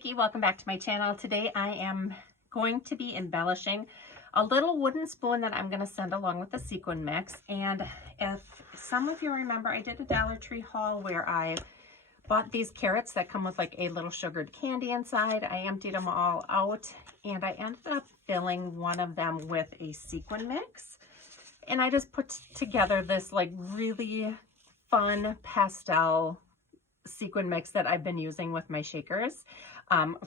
Vicki, welcome back to my channel. Today I am going to be embellishing a little wooden spoon that I'm going to send along with the sequin mix. And if some of you remember, I did a Dollar Tree haul where I bought these carrots that come with like a little sugared candy inside. I emptied them all out and I ended up filling one of them with a sequin mix. And I just put together this like really fun pastel sequin mix that I've been using with my shakers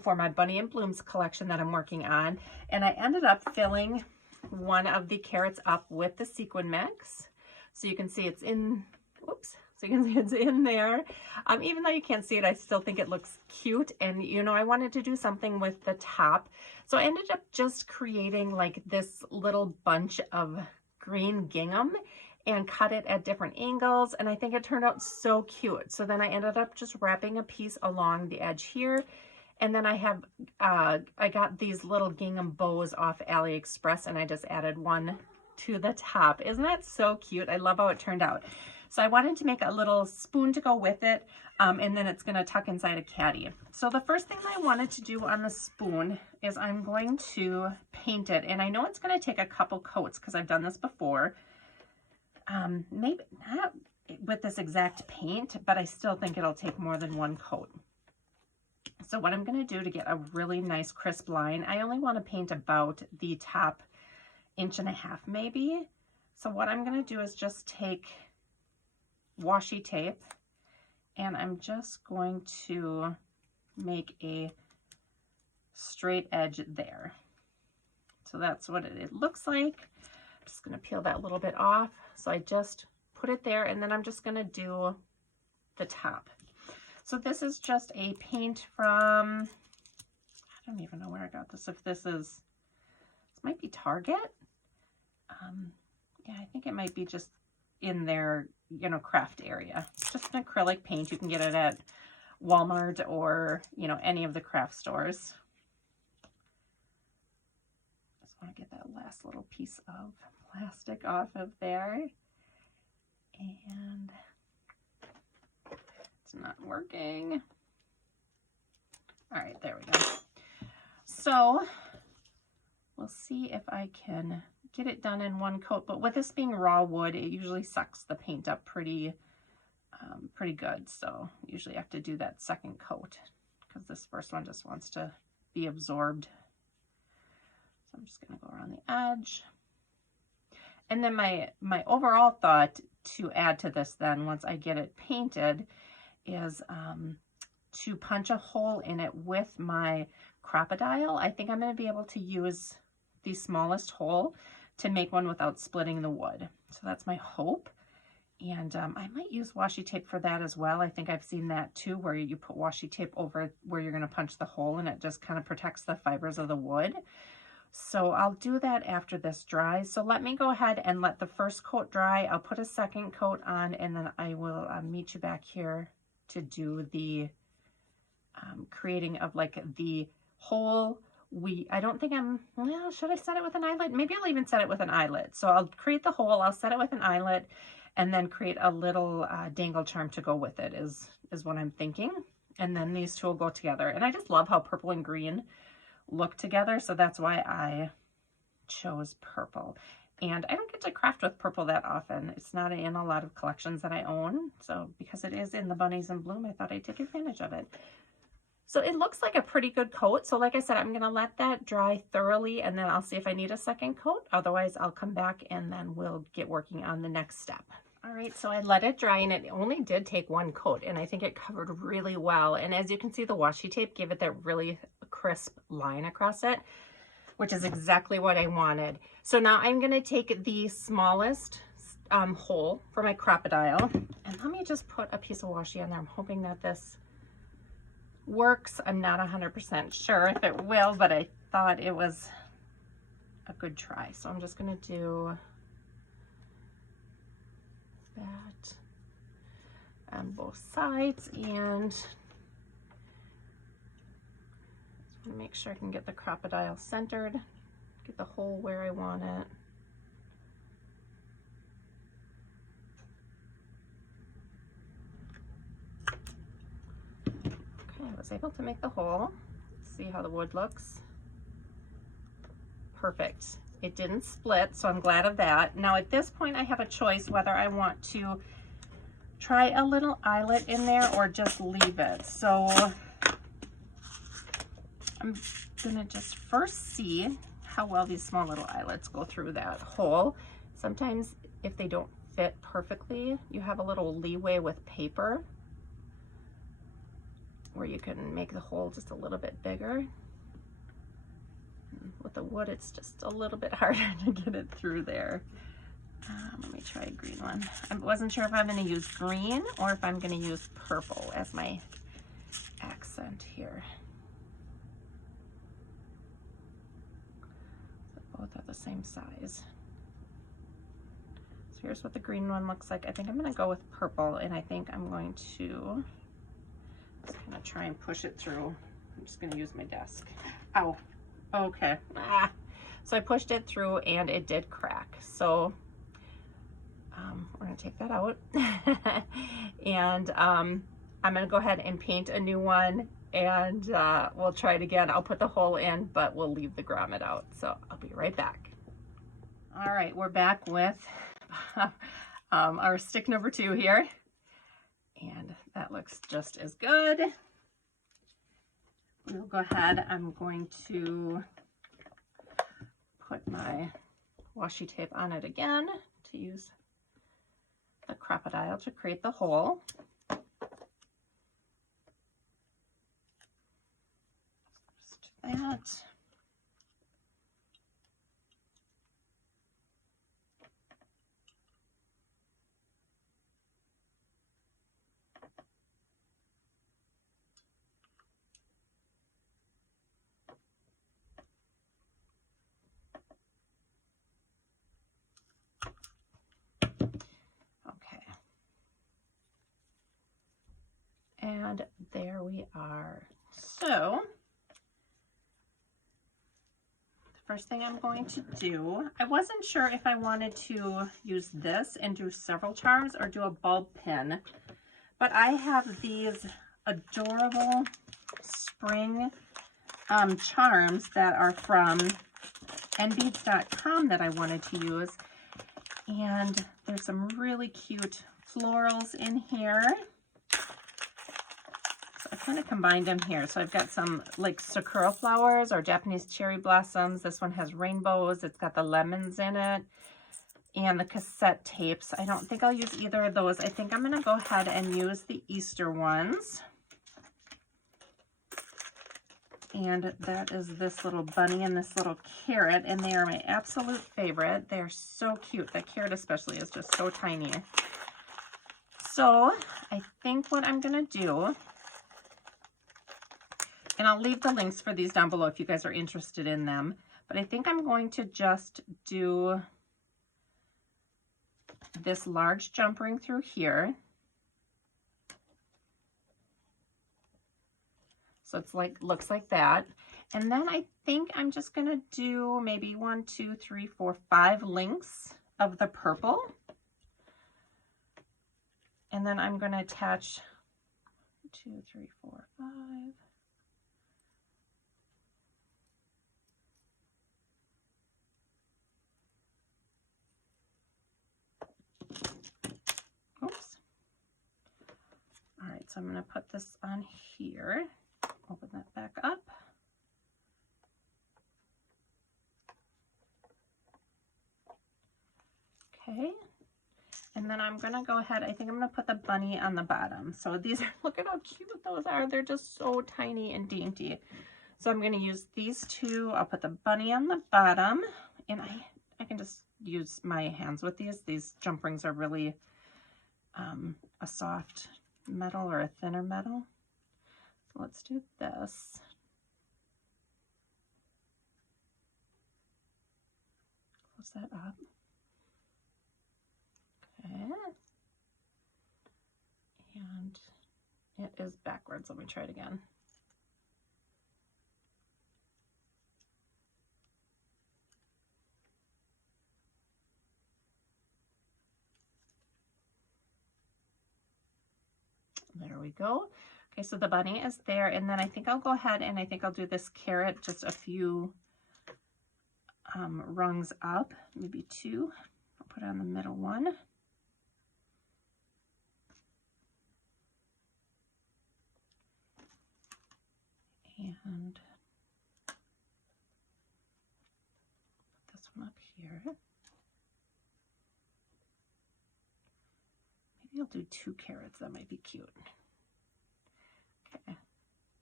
for my Bunny and Blooms collection that I'm working on. And I ended up filling one of the carrots up with the sequin mix. So you can see it's in, whoops. So you can see it's in there. Even though you can't see it, I still think it looks cute. And you know, I wanted to do something with the top. So I ended up just creating like this little bunch of green gingham and cut it at different angles, and I think it turned out so cute. So then I ended up just wrapping a piece along the edge here, and then I have I got these little gingham bows off AliExpress and I just added one to the top. Isn't that so cute? I love how it turned out. So I wanted to make a little spoon to go with it, and then it's going to tuck inside a caddy. So the first thing I wanted to do on the spoon is I'm going to paint it, and I know it's going to take a couple coats because I've done this before. Maybe not with this exact paint, but I still think it'll take more than one coat. So what I'm going to do to get a really nice crisp line, I only want to paint about the top 1.5 inches maybe. So what I'm going to do is just take washi tape and I'm just going to make a straight edge there. So that's what it looks like. I'm just going to peel that a little bit off. So I just put it there, and then I'm just going to do the top. So this is just a paint from, I don't even know where I got this. If this might be Target. Yeah, I think it might be just in their, you know, craft area. It's just an acrylic paint. You can get it at Walmart or, you know, any of the craft stores. Just want to get that last little piece of plastic off of there, and it's not working. All right, there we go. So we'll see if I can get it done in one coat, but with this being raw wood, it usually sucks the paint up pretty good. So usually I have to do that second coat because this first one just wants to be absorbed. So I'm just going to go around the edge. And then my overall thought to add to this then, once I get it painted, is to punch a hole in it with my crocodile. I think I'm going to be able to use the smallest hole to make one without splitting the wood. So that's my hope. And I might use washi tape for that as well. I think I've seen that too, where you put washi tape over where you're going to punch the hole and it just kind of protects the fibers of the wood. So I'll do that after this dries. So let me go ahead and let the first coat dry. I'll put a second coat on, and then I will meet you back here to do the creating of like the whole. I don't think well, should I set it with an eyelet? Maybe I'll even set it with an eyelet. So I'll create the hole, I'll set it with an eyelet, and then create a little dangle charm to go with it is what I'm thinking. And then these two will go together. And I just love how purple and green look together, so that's why I chose purple. And I don't get to craft with purple that often. It's not in a lot of collections that I own, so because it is in the Bunnies in Bloom, I thought I'd take advantage of it. So it looks like a pretty good coat. So like I said, I'm going to let that dry thoroughly, and then I'll see if I need a second coat. Otherwise, I'll come back and then we'll get working on the next step. All right, so I let it dry, and it only did take one coat, and I think it covered really well. And as you can see, the washi tape gave it that really crisp line across it, which is exactly what I wanted. So now I'm going to take the smallest hole for my crocodile, and let me just put a piece of washi on there. I'm hoping that this works. I'm not 100% sure if it will, but I thought it was a good try. So I'm just going to do that on both sides, and just want to make sure I can get the crocodile centered, get the hole where I want it. Okay, I was able to make the hole. See how the wood looks? Perfect. It didn't split, so I'm glad of that. Now at this point I have a choice whether I want to try a little eyelet in there or just leave it. So I'm gonna just first see how well these small little eyelets go through that hole. Sometimes if they don't fit perfectly, you have a little leeway with paper where you can make the hole just a little bit bigger. With the wood, it's just a little bit harder to get it through there. Let me try a green one. I wasn't sure if I'm going to use green or if I'm going to use purple as my accent here. So both are the same size. So here's what the green one looks like. I think I'm going to go with purple, and I think I'm going to just kind of try and push it through. I'm just going to use my desk. Ow. Okay. So I pushed it through and it did crack. So we're going to take that out. And I'm going to go ahead and paint a new one, and we'll try it again. I'll put the hole in, but we'll leave the grommet out. So I'll be right back. All right, we're back with our stick number 2 here. And that looks just as good. We'll go ahead. I'm going to put my washi tape on it again to use the crocodile to create the hole. Just that. And there we are. So the first thing I'm going to do, I wasn't sure if I wanted to use this and do several charms or do a bulb pin, but I have these adorable spring charms that are from nbeads.com that I wanted to use. And there's some really cute florals in here. I kind of combined them here. So I've got some like sakura flowers or Japanese cherry blossoms. This one has rainbows. It's got the lemons in it and the cassette tapes. I don't think I'll use either of those. I think I'm going to go ahead and use the Easter ones. And that is this little bunny and this little carrot, and they are my absolute favorite. They're so cute. That carrot especially is just so tiny. So I think what I'm going to do, and I'll leave the links for these down below if you guys are interested in them. But I think I'm going to just do this large jump ring through here. So it's like, looks like that. And then I think I'm just going to do maybe 1, 2, 3, 4, 5 links of the purple. And then I'm going to attach 2, 3, 4, 5. Oops. All right, so I'm going to put this on here. Open that back up. Okay. And then I'm going to go ahead, I think I'm going to put the bunny on the bottom. So these are, look at how cute those are. They're just so tiny and dainty. So I'm going to use these two. I'll put the bunny on the bottom, and I can just use my hands with these. These jump rings are really a soft metal or a thinner metal. So let's do this. Close that up. Okay. And it is backwards. Let me try it again. There we go. Okay, so the bunny is there, and then I think I'll go ahead and I think I'll do this carrot just a few rungs up, maybe 2. I'll put on the middle one. And put this one up here. Maybe I'll do 2 carrots, that might be cute. Okay,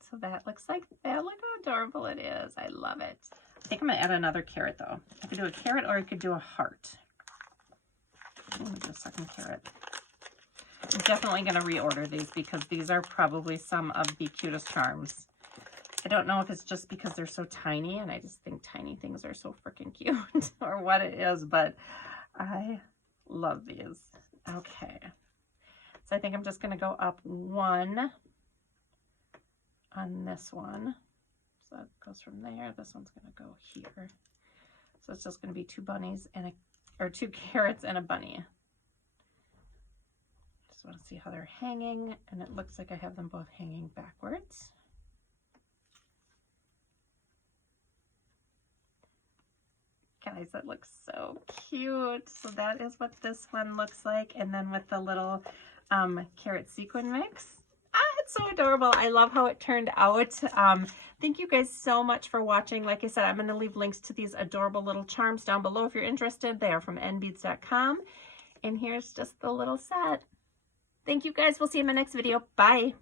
so that looks like that. Look how adorable it is. I love it. I think I'm gonna add another carrot though. I could do a carrot or I could do a heart. I'm gonna do a second carrot. I'm definitely gonna reorder these because these are probably some of the cutest charms. I don't know if it's just because they're so tiny and I just think tiny things are so freaking cute or what it is, but I love these. Okay. So I think I'm just going to go up 1 on this one. So that goes from there. This one's going to go here. So it's just going to be 2 bunnies and or 2 carrots and a bunny. Just want to see how they're hanging, and it looks like I have them both hanging backwards. Guys, that looks so cute. So that is what this one looks like. And then with the little carrot sequin mix. It's so adorable. I love how it turned out. Thank you guys so much for watching. Like I said, I'm going to leave links to these adorable little charms down below if you're interested. They are from nbeads.com. And here's just the little set. Thank you guys. We'll see you in my next video. Bye.